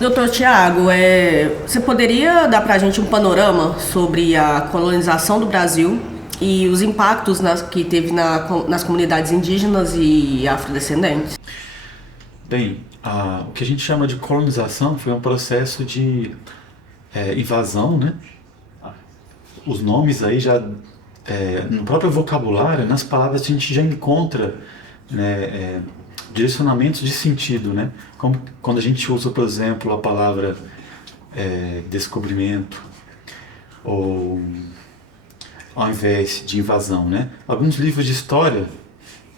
Doutor Tiago, você poderia dar para a gente um panorama sobre a colonização do Brasil e os impactos que teve nas comunidades indígenas e afrodescendentes? Bem, o que a gente chama de colonização foi um processo de invasão, né? Os nomes aí já, no próprio vocabulário, nas palavras a gente já encontra, né, direcionamentos de sentido, né? Como quando a gente usa, por exemplo, a palavra descobrimento, ou ao invés de invasão, né? Alguns livros de história,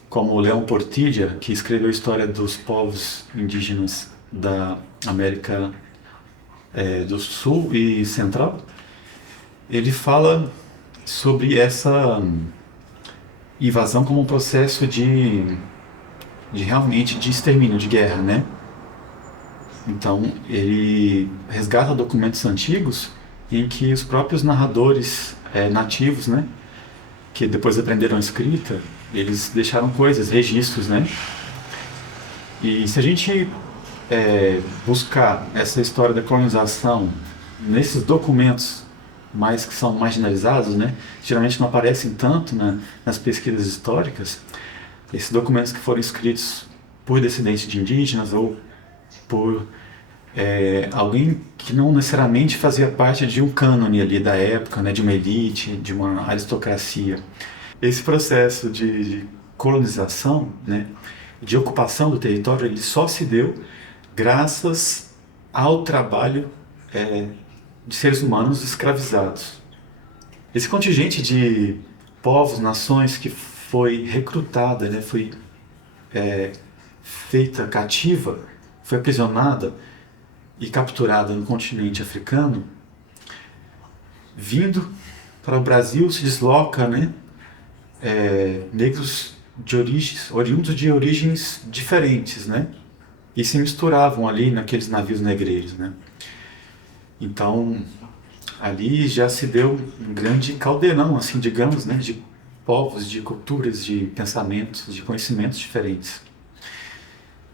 como o Leão Portilla, que escreveu a história dos povos indígenas da América do Sul e Central, ele fala sobre essa invasão como um processo realmente de extermínio, de guerra, né? Então ele resgata documentos antigos em que os próprios narradores nativos, né, que depois aprenderam a escrita, eles deixaram coisas, registros, né? E se a gente buscar essa história da colonização nesses documentos mais que são marginalizados, né, geralmente não aparecem tanto nas pesquisas históricas, esses documentos que foram escritos por descendentes de indígenas ou por alguém que não necessariamente fazia parte de um cânone ali da época, né, de uma elite, de uma aristocracia. Esse processo de colonização, né, de ocupação do território, ele só se deu graças ao trabalho de seres humanos escravizados. Esse contingente de povos, nações que foi recrutada, né, foi feita cativa, foi aprisionada e capturada no continente africano, vindo para o Brasil se desloca, né, negros oriundos de origens diferentes, né, e se misturavam ali naqueles navios negreiros, né. Então ali já se deu um grande caldeirão, assim, digamos, né, de povos, de culturas, de pensamentos, de conhecimentos diferentes.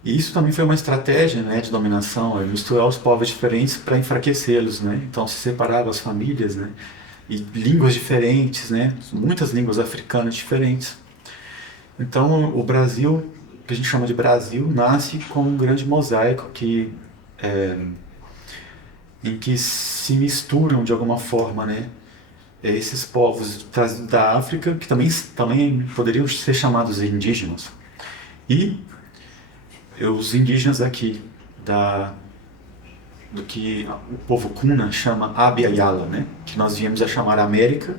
E isso também foi uma estratégia, né, de dominação, misturar os povos diferentes para enfraquecê-los, né? Então se separavam as famílias, né, e línguas diferentes, né, muitas línguas africanas diferentes. Então o Brasil, que a gente chama de Brasil, nasce como um grande mosaico em que se misturam de alguma forma, né, esses povos trazidos da África, que também poderiam ser chamados indígenas, e os indígenas aqui do que o povo Kuna chama Abya Yala, né, que nós viemos a chamar América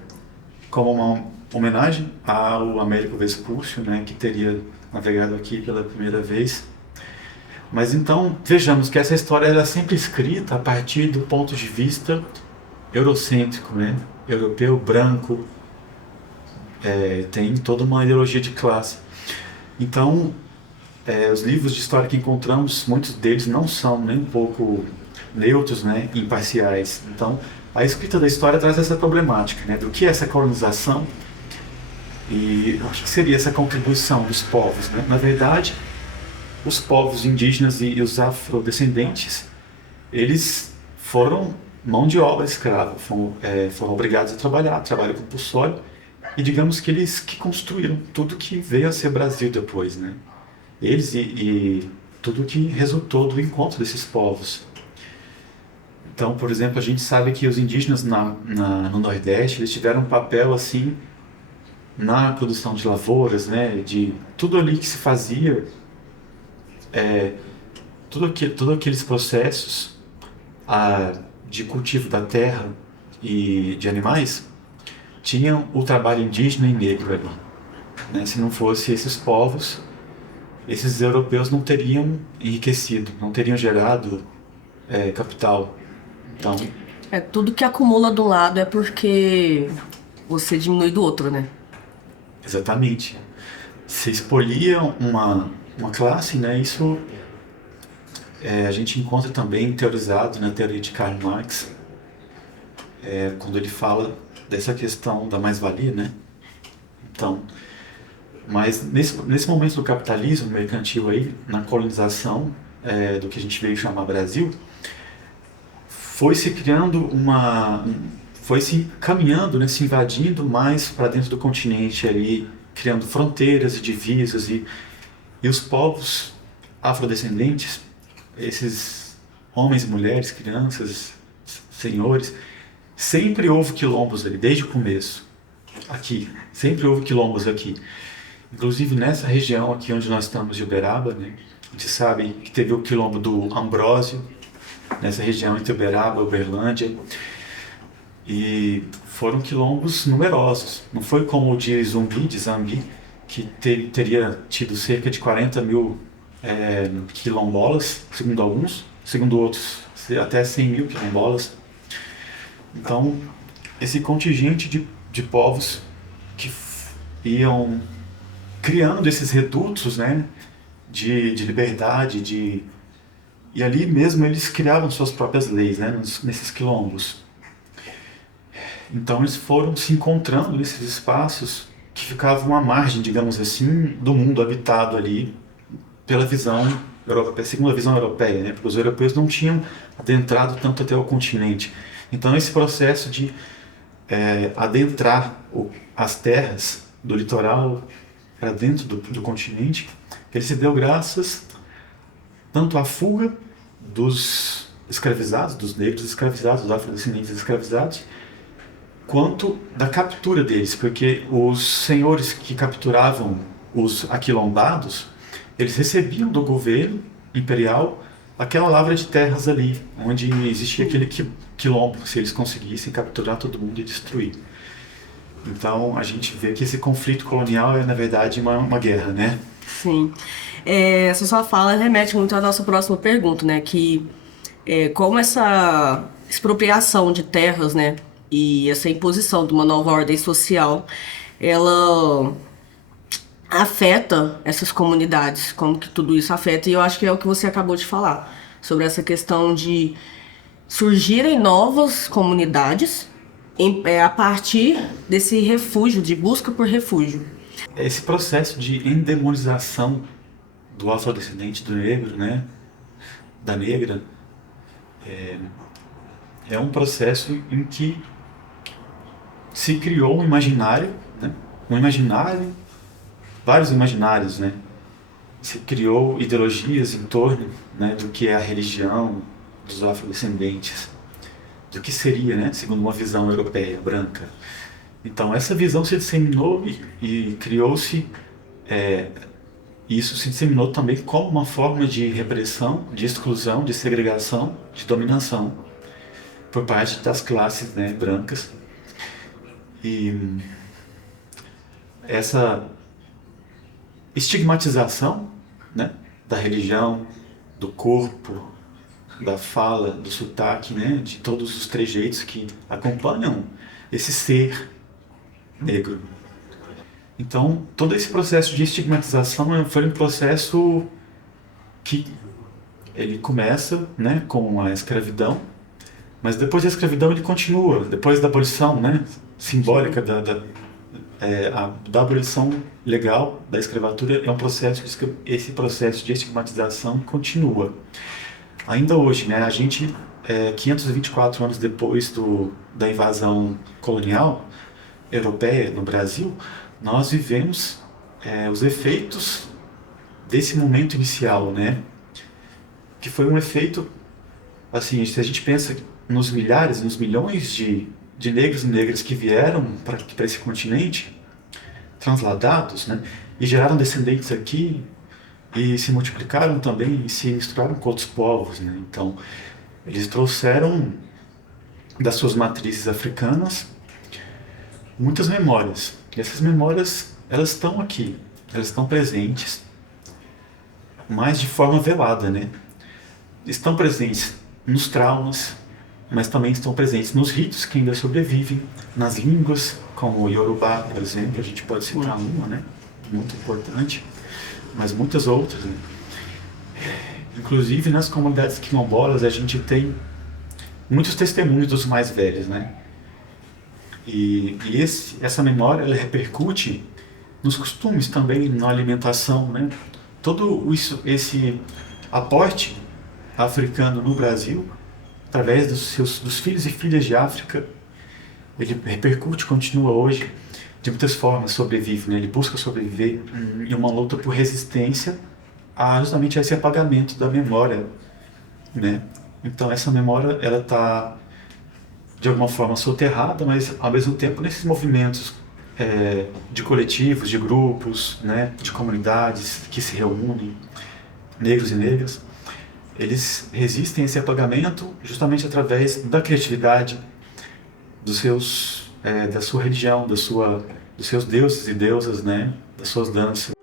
como uma homenagem ao Américo Vespúcio, né, que teria navegado aqui pela primeira vez. Mas então vejamos que essa história era sempre escrita a partir do ponto de vista eurocêntrico, né, europeu, branco, tem toda uma ideologia de classe. Então os livros de história que encontramos, muitos deles não são nem um pouco neutros, né, imparciais. Então a escrita da história traz essa problemática, né, do que é essa colonização e o que seria essa contribuição dos povos, né? Na verdade, os povos indígenas e os afrodescendentes, eles foram mão de obra escrava, foram obrigados a trabalhar, trabalho compulsório, e digamos que eles que construíram tudo que veio a ser Brasil depois, né? Eles e tudo que resultou do encontro desses povos. Então, por exemplo, a gente sabe que os indígenas no Nordeste, eles tiveram um papel assim na produção de lavouras, né, de tudo ali que se fazia, todos aqueles processos de cultivo da terra e de animais, tinham o trabalho indígena e negro ali. Né? Se não fosse esses povos, esses europeus não teriam enriquecido, não teriam gerado capital. Então, Tudo que acumula do lado é porque você diminui do outro, né? exatamente. Se expolia uma classe, né? Isso a gente encontra também teorizado na teoria de Karl Marx, quando ele fala dessa questão da mais-valia, né? Então, mas nesse momento do capitalismo mercantil aí, na colonização do que a gente veio chamar Brasil, foi se criando foi se caminhando, né, se invadindo mais para dentro do continente ali, criando fronteiras e divisas e os povos afrodescendentes, esses homens e mulheres, crianças, senhores, sempre houve quilombos ali, desde o começo, aqui, sempre houve quilombos aqui. Inclusive nessa região aqui onde nós estamos, de Uberaba, né, a gente sabe que teve o quilombo do Ambrósio, nessa região entre Uberaba e Uberlândia, e foram quilombos numerosos. Não foi como o de Zambi, que teria tido cerca de 40 mil quilombolas, segundo alguns, segundo outros, até 100 mil quilombolas. Então, esse contingente de povos que iam criando esses redutos, né, de liberdade, e ali mesmo eles criavam suas próprias leis, né, nesses quilombos. Então eles foram se encontrando nesses espaços que ficavam à margem, digamos assim, do mundo habitado ali pela visão europeia, segundo a visão europeia, né, porque os europeus não tinham adentrado tanto até o continente. Então esse processo de adentrar as terras do litoral para dentro do continente, ele se deu graças tanto à fuga dos escravizados, dos negros escravizados, dos afrodescendentes escravizados, quanto da captura deles, porque os senhores que capturavam os aquilombados, eles recebiam do governo imperial aquela lavra de terras ali, onde existia aquele quilombo, se eles conseguissem capturar todo mundo e destruir. Então a gente vê que esse conflito colonial é, na verdade, uma guerra, né? Sim. Essa sua fala remete muito à nossa próxima pergunta, né? Que como essa expropriação de terras, né? E essa imposição de uma nova ordem social, ela afeta essas comunidades, como que tudo isso afeta. E eu acho que é o que você acabou de falar, sobre essa questão de surgirem novas comunidades a partir desse refúgio, de busca por refúgio. Esse processo de endemonização do afrodescendente, do negro, né, da negra, é um processo em que se criou um imaginário, né, vários imaginários, né, se criou ideologias em torno, né, do que é a religião dos afrodescendentes, do que seria, né, segundo uma visão europeia, branca. Então essa visão se disseminou e criou-se, isso se disseminou também como uma forma de repressão, de exclusão, de segregação, de dominação por parte das classes, né, brancas. E essa estigmatização, né, da religião, do corpo, da fala, do sotaque, né, de todos os trejeitos que acompanham esse ser negro. Então, todo esse processo de estigmatização foi um processo que ele começa, né, com a escravidão, mas depois da escravidão ele continua, depois da abolição, né, simbólica da abolição legal da escravatura, é um processo, esse processo de estigmatização continua. Ainda hoje, né, a gente, 524 anos depois da invasão colonial europeia no Brasil, nós vivemos os efeitos desse momento inicial, né, que foi um efeito, assim, se a gente pensa nos milhares, nos milhões de negros e negras que vieram para esse continente, transladados, né, e geraram descendentes aqui, e se multiplicaram também, e se misturaram com outros povos, né, então eles trouxeram das suas matrizes africanas muitas memórias, e essas memórias, elas estão aqui, elas estão presentes, mas de forma velada, né, estão presentes nos traumas, mas também estão presentes nos ritos que ainda sobrevivem, nas línguas, como o Yorubá, por exemplo, a gente pode citar uma, né, muito importante, mas muitas outras, né? Inclusive nas comunidades quilombolas a gente tem muitos testemunhos dos mais velhos, né? E essa memória ela repercute nos costumes também, na alimentação, né? Todo esse aporte africano no Brasil, através dos filhos e filhas de África, ele repercute, continua hoje, de muitas formas, sobrevive, né? Ele busca sobreviver em uma luta por resistência justamente a esse apagamento da memória, né? Então essa memória, ela está de alguma forma soterrada, mas ao mesmo tempo nesses movimentos de coletivos, de grupos, né? De comunidades que se reúnem, negros e negras, eles resistem a esse apagamento justamente através da criatividade da sua religião, dos seus deuses e deusas, né? Das suas danças.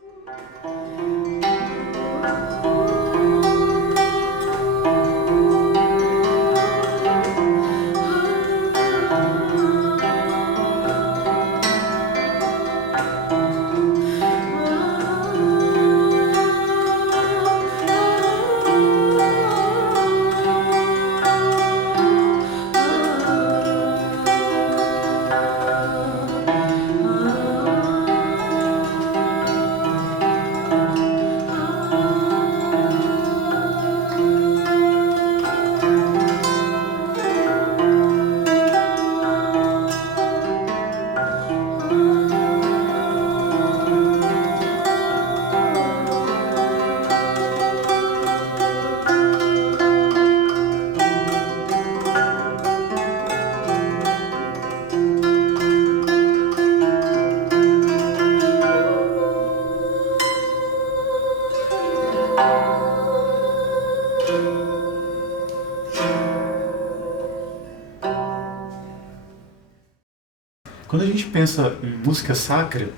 Quando a gente pensa em música sacra,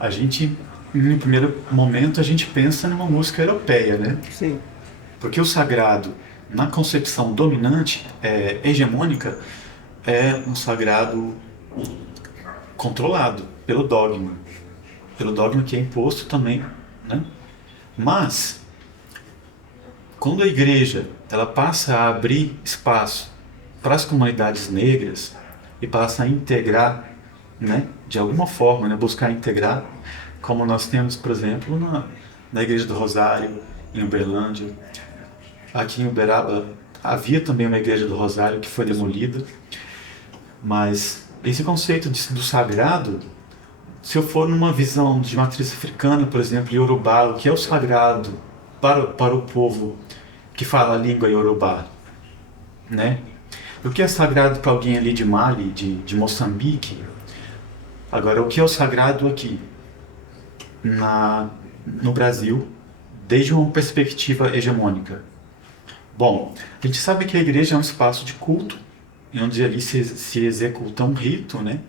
a gente, no primeiro momento, a gente pensa numa música europeia, né? Sim. Porque o sagrado, na concepção dominante, hegemônica, é um sagrado controlado pelo dogma que é imposto também, né? Mas, quando a igreja ela passa a abrir espaço para as comunidades negras e passa a integrar, né, de alguma forma, né, buscar integrar, como nós temos, por exemplo, na Igreja do Rosário, em Uberlândia. Aqui em Uberaba havia também uma Igreja do Rosário que foi demolida, mas esse conceito do sagrado, se eu for numa visão de matriz africana, por exemplo, Yorubá, o que é o sagrado para o povo que fala a língua Yorubá, né? O que é sagrado para alguém ali de Mali, de Moçambique? Agora, o que é o sagrado aqui, no Brasil, desde uma perspectiva hegemônica? Bom, a gente sabe que a igreja é um espaço de culto, onde ali se executa um rito, né?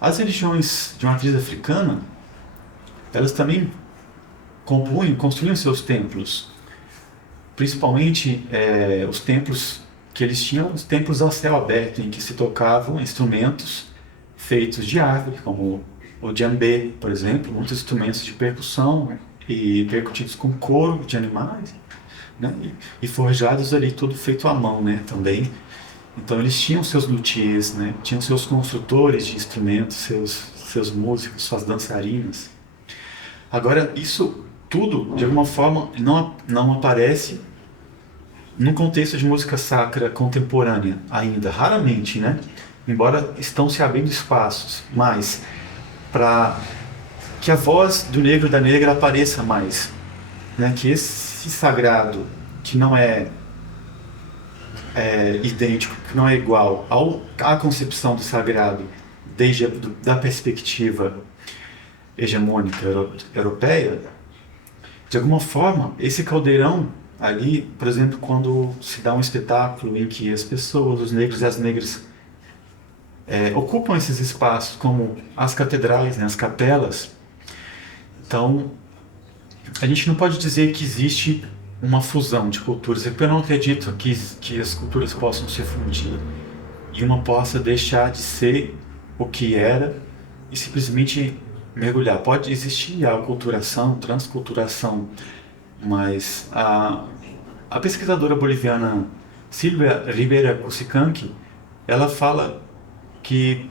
As religiões de matriz africana, elas também construíam seus templos, principalmente os templos que eles tinham, os templos a céu aberto, em que se tocavam instrumentos feitos de árvore, como o djembe, por exemplo, muitos instrumentos de percussão e percutidos com couro de animais, né? E forjados ali, tudo feito à mão, né, também. Então eles tinham seus luthiers, né? Tinham seus construtores de instrumentos, seus músicos, suas dançarinas. Agora, isso tudo, de alguma forma, não aparece no contexto de música sacra contemporânea ainda, raramente, né? Embora estão se abrindo espaços, mas para que a voz do negro e da negra apareça mais né, que esse sagrado, que não idêntico, que não é igual à concepção do sagrado desde da perspectiva hegemônica europeia, de alguma forma, esse caldeirão ali, por exemplo, quando se dá um espetáculo em que as pessoas, os negros e as negras, ocupam esses espaços como as catedrais, né, as capelas, então a gente não pode dizer que existe uma fusão de culturas, porque eu não acredito que as culturas possam se fundir e uma possa deixar de ser o que era e simplesmente mergulhar. Pode existir a aculturação, transculturação, mas a pesquisadora boliviana Silvia Ribeira Cusicanqui, ela fala que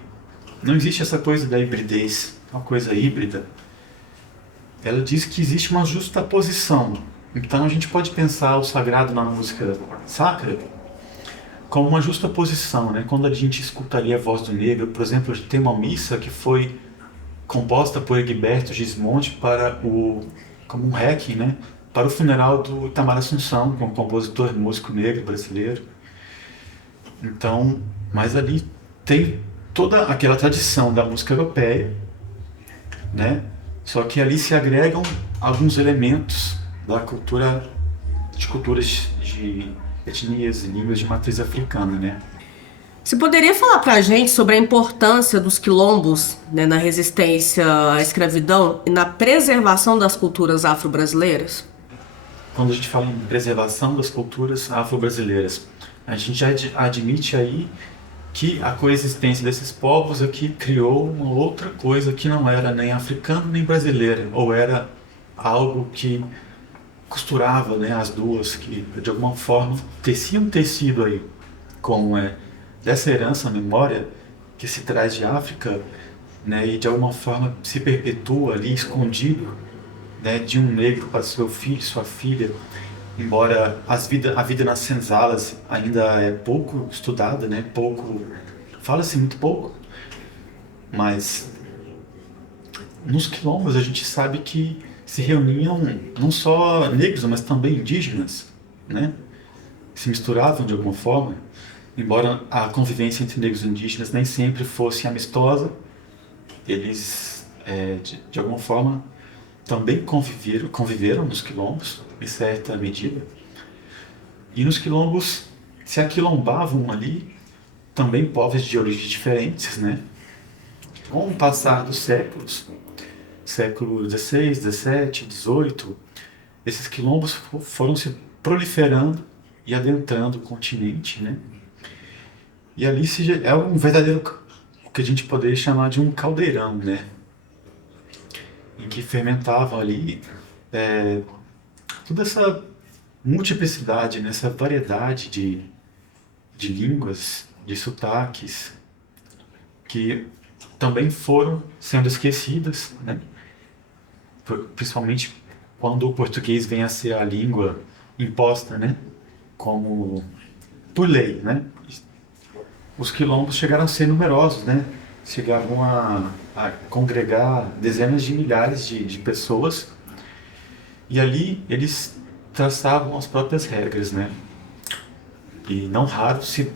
não existe essa coisa da hibridez, uma coisa híbrida. Ela diz que existe uma justaposição. Então a gente pode pensar o sagrado na música sacra como uma justaposição, né? Quando a gente escuta ali a voz do negro, por exemplo, tem uma missa que foi composta por Egberto Gismonti como um requiem, né? Para o funeral do Itamar Assunção, que é um compositor e músico negro brasileiro. Então, mas ali tem toda aquela tradição da música europeia, né? Só que ali se agregam alguns elementos da culturas de etnias e línguas de matriz africana, né? Você poderia falar pra gente sobre a importância dos quilombos, né, na resistência à escravidão e na preservação das culturas afro-brasileiras? Quando a gente fala em preservação das culturas afro-brasileiras, a gente já admite aí que a coexistência desses povos aqui criou uma outra coisa que não era nem africana nem brasileira, ou era algo que costurava, né, as duas, que de alguma forma tecia um tecido aí, como dessa herança, memória que se traz de África, né, e de alguma forma se perpetua ali escondido, né, de um negro para seu filho, sua filha, embora a vida nas senzalas ainda é pouco estudada, né, fala-se muito pouco, mas nos quilombos a gente sabe que se reuniam não só negros, mas também indígenas, né, se misturavam de alguma forma, embora a convivência entre negros e indígenas nem sempre fosse amistosa, eles de alguma forma também conviveram nos quilombos, em certa medida. E nos quilombos se aquilombavam ali também povos de origens diferentes, né? Com o passar dos séculos, século XVI, XVII, XVIII, esses quilombos foram se proliferando e adentrando o continente, né? E ali é um verdadeiro, o que a gente poderia chamar de um caldeirão, né? Em que fermentavam ali toda essa multiplicidade, né? Essa variedade de línguas, de sotaques, que também foram sendo esquecidas, né? Principalmente quando o português vem a ser a língua imposta, né? Como por lei, né? Os quilombos chegaram a ser numerosos, né? Chegavam a congregar dezenas de milhares de pessoas, e ali eles traçavam as próprias regras, né? E não raro se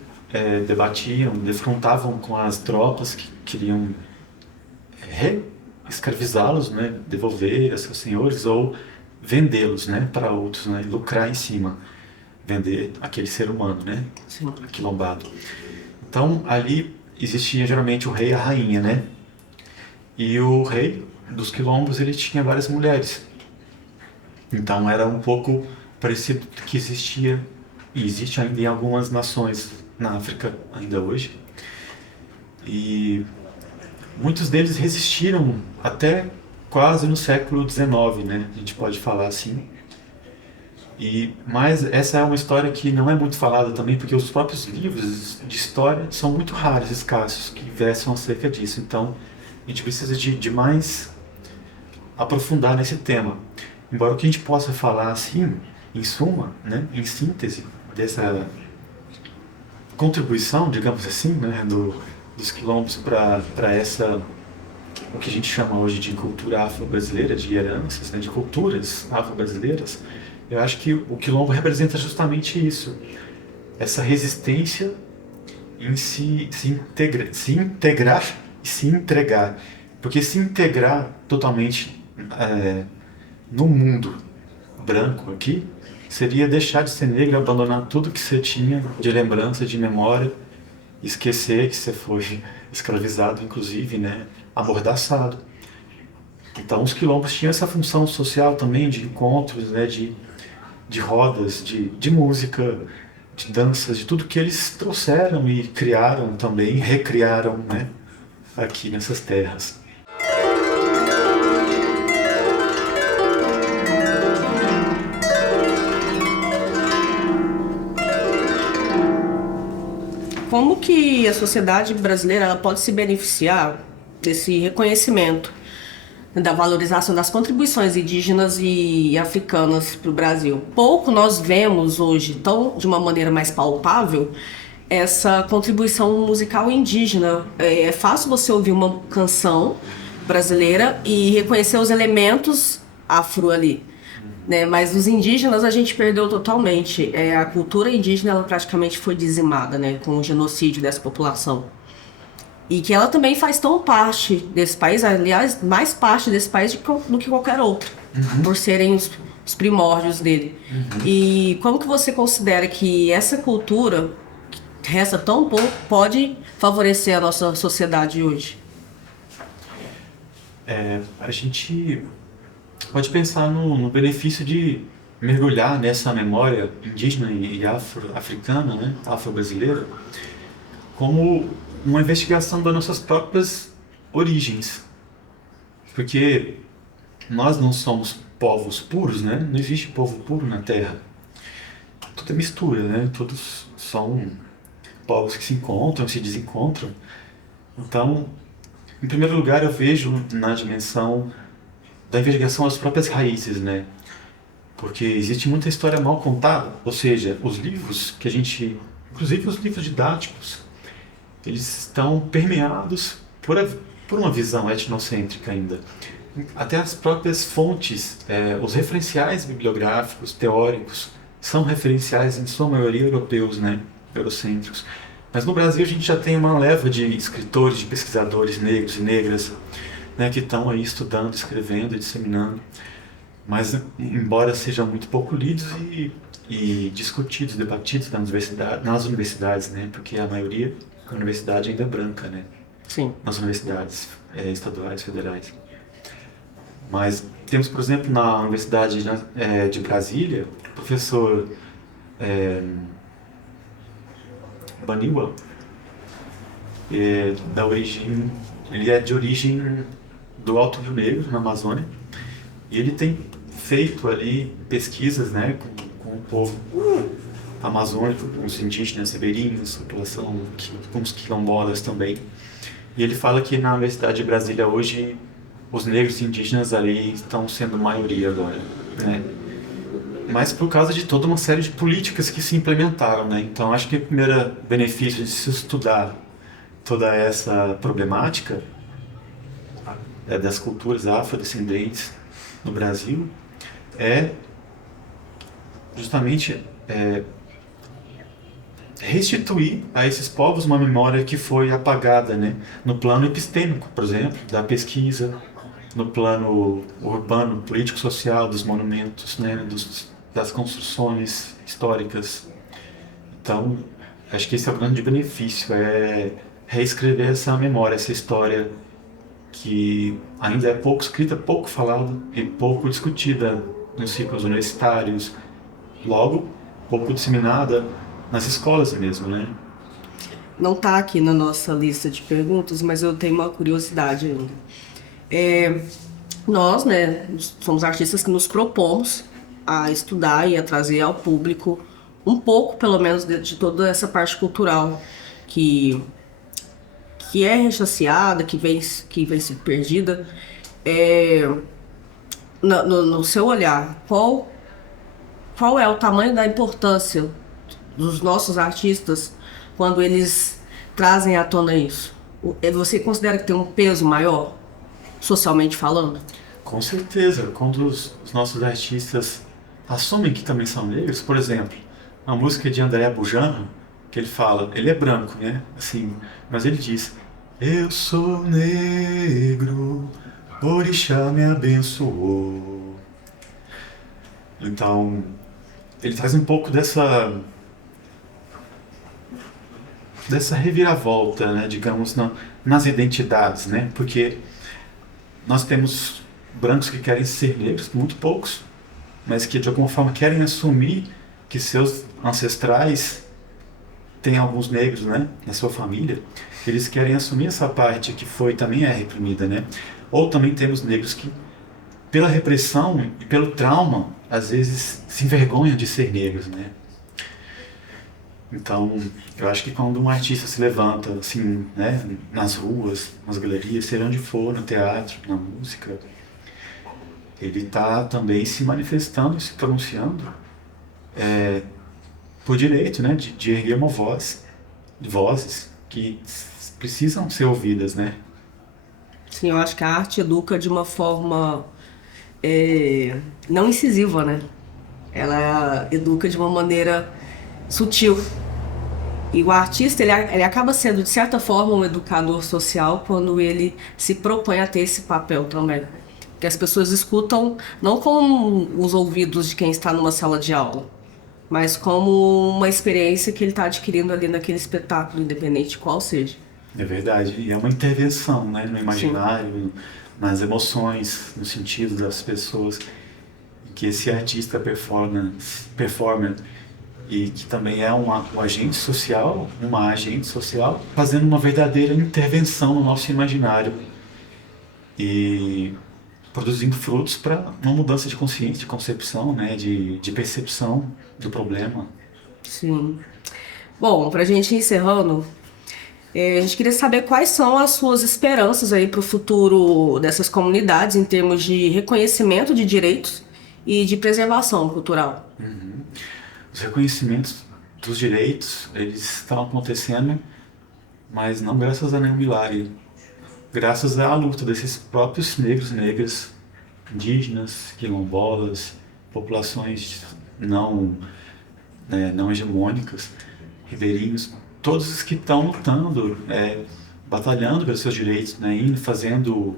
debatiam, defrontavam com as tropas que queriam reescravizá-los, né? Devolver a seus senhores ou vendê-los, né? Para outros, né? E lucrar em cima, vender aquele ser humano, né? Sim. Aquilombado. Então ali existia geralmente o rei e a rainha, né? E o rei dos quilombos, ele tinha várias mulheres. Então era um pouco parecido com o que existia e existe ainda em algumas nações na África ainda hoje. E muitos deles resistiram até quase no século XIX, né? A gente pode falar assim. Mas essa é uma história que não é muito falada também, porque os próprios livros de história são muito raros, escassos, que versam acerca disso. Então, a gente precisa de mais aprofundar nesse tema. Embora o que a gente possa falar assim, em suma, né, em síntese, dessa contribuição, digamos assim, né, dos quilombos para essa o que a gente chama hoje de cultura afro-brasileira, de heranças, né, de culturas afro-brasileiras, eu acho que o quilombo representa justamente isso, essa resistência em se integrar e se entregar. Porque se integrar totalmente no mundo branco aqui seria deixar de ser negro, abandonar tudo que você tinha de lembrança, de memória, esquecer que você foi escravizado, inclusive, né, amordaçado. Então os quilombos tinham essa função social também de encontros, né, de rodas, de música, de danças, de tudo que eles trouxeram e criaram também, recriaram, né, aqui nessas terras. Como que a sociedade brasileira ela pode se beneficiar desse reconhecimento, da valorização das contribuições indígenas e africanas para o Brasil? Pouco nós vemos hoje, tão de uma maneira mais palpável, essa contribuição musical indígena. É fácil você ouvir uma canção brasileira e reconhecer os elementos afro ali, né? Mas os indígenas a gente perdeu totalmente. A cultura indígena ela praticamente foi dizimada, né, com o genocídio dessa população. E que ela também faz tão parte desse país, aliás, mais parte desse país do que qualquer outro, por serem os primórdios dele. E como que você considera que essa cultura, que resta tão pouco, pode favorecer a nossa sociedade hoje? A gente pode pensar no benefício de mergulhar nessa memória indígena e africana, né, afro-brasileira, como uma investigação das nossas próprias origens. Porque nós não somos povos puros, né? Não existe povo puro na Terra. Tudo é mistura, né? Todos são povos que se encontram, se desencontram. Então, em primeiro lugar, eu vejo na dimensão da investigação das próprias raízes, né? Porque existe muita história mal contada, ou seja, os livros que a gente, inclusive os livros didáticos, eles estão permeados por uma visão etnocêntrica ainda. Até as próprias fontes, os referenciais bibliográficos, teóricos, são referenciais, em sua maioria, europeus, né? Eurocêntricos. Mas no Brasil a gente já tem uma leva de escritores, de pesquisadores negros e negras, né, que estão aí estudando, escrevendo e disseminando. Mas, embora sejam muito pouco lidos e discutidos, debatidos nas universidades, né? Porque a maioria da universidade ainda é branca, né? Sim. Nas universidades estaduais, federais. Mas temos, por exemplo, na Universidade de Brasília, o professor Baniwa, ele é de origem do Alto Rio Negro, na Amazônia, e ele tem feito ali pesquisas, né, com o povo amazônico, com os indígenas ribeirinhos, população, com os quilombolas também. E ele fala que na Universidade de Brasília hoje os negros indígenas ali estão sendo maioria agora, né? Mas por causa de toda uma série de políticas que se implementaram, né? Então acho que o primeiro benefício de se estudar toda essa problemática das culturas afrodescendentes no Brasil é justamente restituir a esses povos uma memória que foi apagada, né? No plano epistêmico, por exemplo, da pesquisa, no plano urbano, político-social, dos monumentos, né? Das construções históricas. Então, acho que esse é o grande benefício, reescrever essa memória, essa história que ainda é pouco escrita, pouco falada e pouco discutida nos ciclos universitários, logo pouco disseminada nas escolas mesmo, né? Não está aqui na nossa lista de perguntas, mas eu tenho uma curiosidade ainda. Nós, né, somos artistas que nos propomos a estudar e a trazer ao público um pouco, pelo menos, de toda essa parte cultural que é rechaceada, que vem sendo perdida. No seu olhar, qual é o tamanho da importância dos nossos artistas quando eles trazem à tona isso? Você considera que tem um peso maior? socialmente falando? Com certeza, quando os nossos artistas assumem que também são negros, por exemplo, a música de André Bujanra, que ele fala, ele é branco, né? Assim, mas ele diz: Eu sou negro, orixá me abençoou. Então, ele traz um pouco dessa reviravolta, né, digamos, nas identidades, né? Porque nós temos brancos que querem ser negros, muito poucos, mas que de alguma forma querem assumir que seus ancestrais têm alguns negros, né, na sua família. Eles querem assumir essa parte que foi também é reprimida, né? Ou também temos negros que, pela repressão e pelo trauma, às vezes se envergonham de ser negros, né? Então, eu acho que quando um artista se levanta, assim, né, nas ruas, nas galerias, seja onde for, no teatro, na música, ele está também se manifestando e se pronunciando por direito, né, de erguer uma voz, vozes que precisam ser ouvidas, né? Sim, eu acho que a arte educa de uma forma não incisiva, né? Ela educa de uma maneira sutil. E o artista, ele acaba sendo, de certa forma, um educador social quando ele se propõe a ter esse papel também. Que as pessoas escutam não com os ouvidos de quem está numa sala de aula, mas como uma experiência que ele está adquirindo ali naquele espetáculo, independente de qual seja. É verdade. E é uma intervenção, né, no Sim, imaginário, nas emoções, no sentido das pessoas. Que esse artista performer e que também é um agente social, uma agente social, fazendo uma verdadeira intervenção no nosso imaginário e produzindo frutos para uma mudança de consciência, de concepção, né, de percepção do problema. sim. Bom, para a gente ir encerrando, a gente queria saber quais são as suas esperanças aí para o futuro dessas comunidades em termos de reconhecimento de direitos e de preservação cultural. Os reconhecimentos dos direitos, eles estão acontecendo, mas não graças a nenhum milagre, graças à luta desses próprios negros e negras, indígenas, quilombolas, populações não hegemônicas, ribeirinhos, todos os que estão lutando, batalhando pelos seus direitos, né, indo fazendo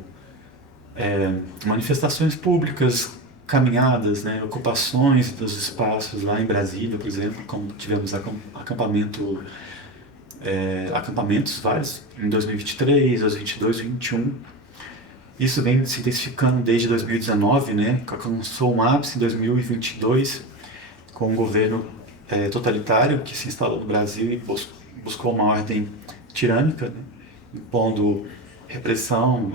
manifestações públicas, caminhadas, né, ocupações dos espaços lá em Brasília, por exemplo, como tivemos acampamentos vários em 2023, 2022, 2021. Isso vem se intensificando desde 2019, né, que alcançou um ápice em 2022 com um governo totalitário que se instalou no Brasil e buscou uma ordem tirânica, né, impondo repressão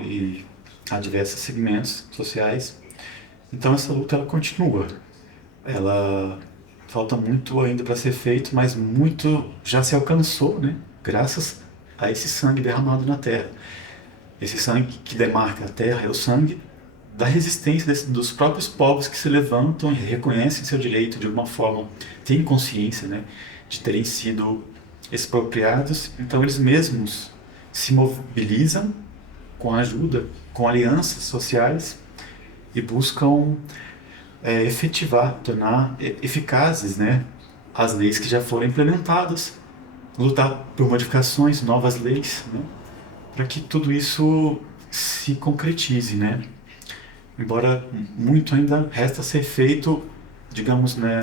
a diversos segmentos sociais. Então essa luta ela continua. Ela falta muito ainda para ser feito, mas muito já se alcançou, né? Graças a esse sangue derramado na terra. Esse sangue que demarca a terra é o sangue da resistência dos próprios povos que se levantam e reconhecem seu direito de alguma forma, têm consciência, né, de terem sido expropriados. Então eles mesmos se mobilizam com ajuda, com alianças sociais e buscam efetivar, tornar eficazes, né, as leis que já foram implementadas, lutar por modificações, novas leis, né, para que tudo isso se concretize, né? Embora muito ainda resta ser feito, digamos, né,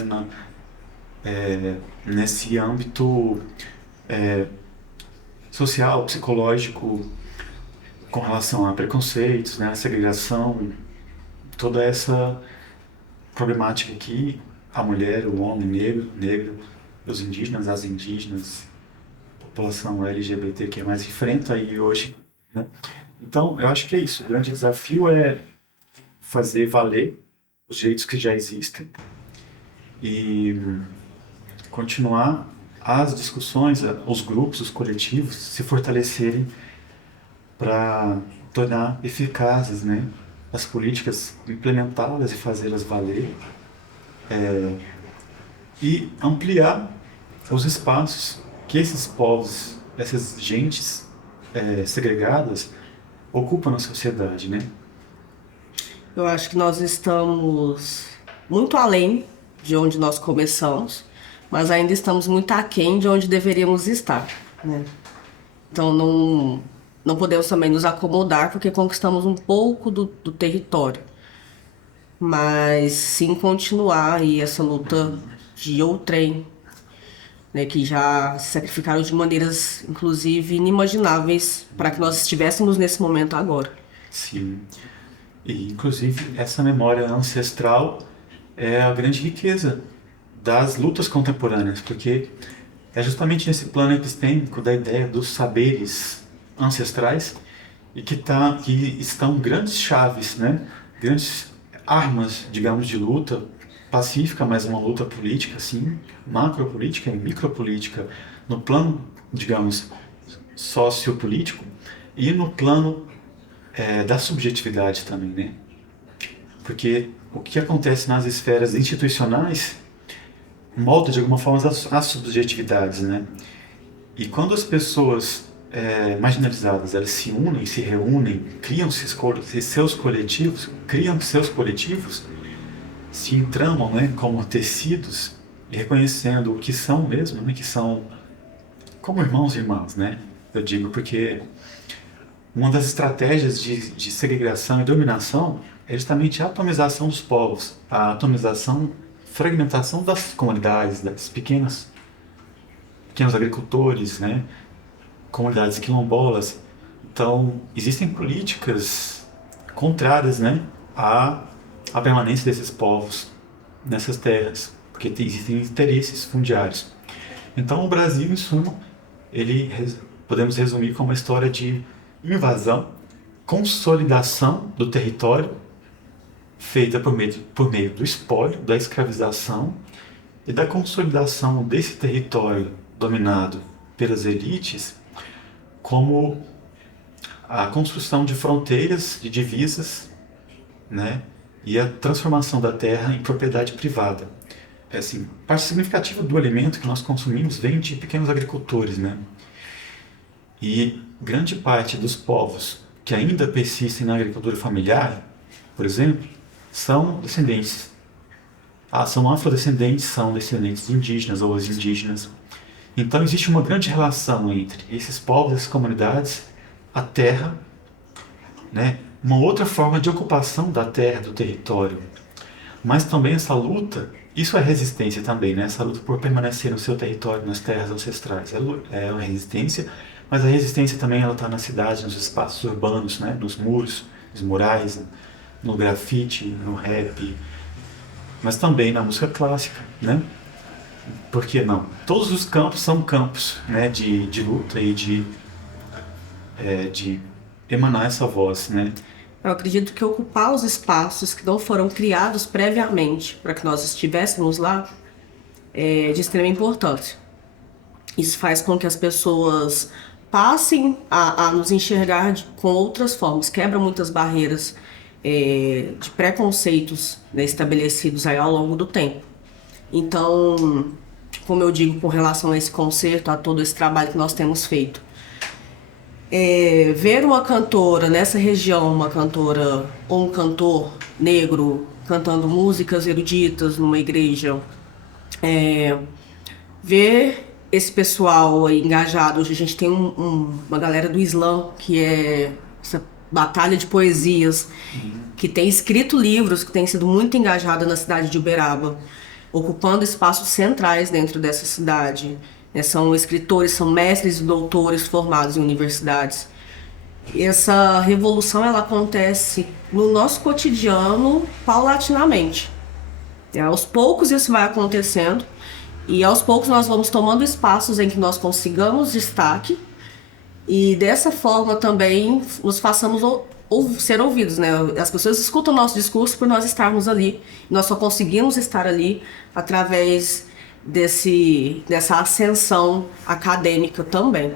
nesse âmbito social, psicológico, com relação a preconceitos, né, a segregação, toda essa problemática que a mulher, o homem negro, os indígenas, as indígenas, a população LGBT que mais enfrenta aí hoje, né? Então, eu acho que é isso. O grande desafio é fazer valer os direitos que já existem e continuar as discussões, os grupos, os coletivos se fortalecerem para tornar eficazes, né, as políticas, implementá-las e fazê-las valer, e ampliar os espaços que esses povos, essas gentes segregadas, ocupa na sociedade, né? Eu acho que nós estamos muito além de onde nós começamos, mas ainda estamos muito aquém de onde deveríamos estar, né? Então não podemos também nos acomodar porque conquistamos um pouco do território, mas sim continuar aí essa luta de outrem, né, que já se sacrificaram de maneiras, inclusive, inimagináveis para que nós estivéssemos nesse momento agora. Sim. E, inclusive, essa memória ancestral é a grande riqueza das lutas contemporâneas, porque é justamente nesse plano epistêmico da ideia dos saberes ancestrais e que estão grandes chaves, né? Grandes armas, digamos, de luta pacífica, mas uma luta política, assim, macropolítica e micropolítica, no plano, digamos, sociopolítico e no plano da subjetividade também, né? Porque o que acontece nas esferas institucionais molda de alguma forma as subjetividades, né? E quando as pessoas marginalizadas elas se unem, se reúnem, seus coletivos, se entramam, né, como tecidos, reconhecendo o que são mesmo, né, que são como irmãos e irmãs, né? Eu digo porque uma das estratégias de segregação e dominação é justamente a atomização dos povos, a atomização, fragmentação das comunidades, das pequenos agricultores, né? Comunidades quilombolas. Então, existem políticas contrárias, né, à permanência desses povos nessas terras, porque existem interesses fundiários. Então, o Brasil, em suma, podemos resumir como uma história de invasão, consolidação do território, feita por meio do espólio, da escravização e da consolidação desse território dominado pelas elites, como a construção de fronteiras, de divisas, né, e a transformação da terra em propriedade privada. Assim, parte significativa do alimento que nós consumimos vem de pequenos agricultores, né? E grande parte dos povos que ainda persistem na agricultura familiar, por exemplo, são descendentes. São afrodescendentes, são descendentes de indígenas ou indígenas. Então existe uma grande relação entre esses povos, essas comunidades, a terra, né? Uma outra forma de ocupação da terra, do território. Mas também essa luta, isso é resistência também, né? Essa luta por permanecer no seu território, nas terras ancestrais. É uma resistência, mas a resistência também ela está na cidade, nos espaços urbanos, né? Nos muros, nos murais, no grafite, no rap, mas também na música clássica, né? Por que não? Todos os campos são campos, né, de luta e de emanar essa voz, né? Eu acredito que ocupar os espaços que não foram criados previamente para que nós estivéssemos lá é de extrema importância. Isso faz com que as pessoas passem a nos enxergar com outras formas, quebra muitas barreiras de preconceitos, né, estabelecidos aí ao longo do tempo. Então, como eu digo com relação a esse concerto, a todo esse trabalho que nós temos feito, ver uma cantora nessa região, uma cantora ou um cantor negro cantando músicas eruditas numa igreja, ver esse pessoal aí engajado. Hoje a gente tem uma galera do Islã que é essa batalha de poesias, que tem escrito livros, que tem sido muito engajada na cidade de Uberaba, ocupando espaços centrais dentro dessa cidade. São escritores, são mestres e doutores formados em universidades. Essa revolução ela acontece no nosso cotidiano paulatinamente. Aos poucos isso vai acontecendo e aos poucos nós vamos tomando espaços em que nós consigamos destaque e dessa forma também nos façamos ser ouvidos, né? As pessoas escutam o nosso discurso por nós estarmos ali. Nós só conseguimos estar ali através dessa ascensão acadêmica também.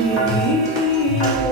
Cristo.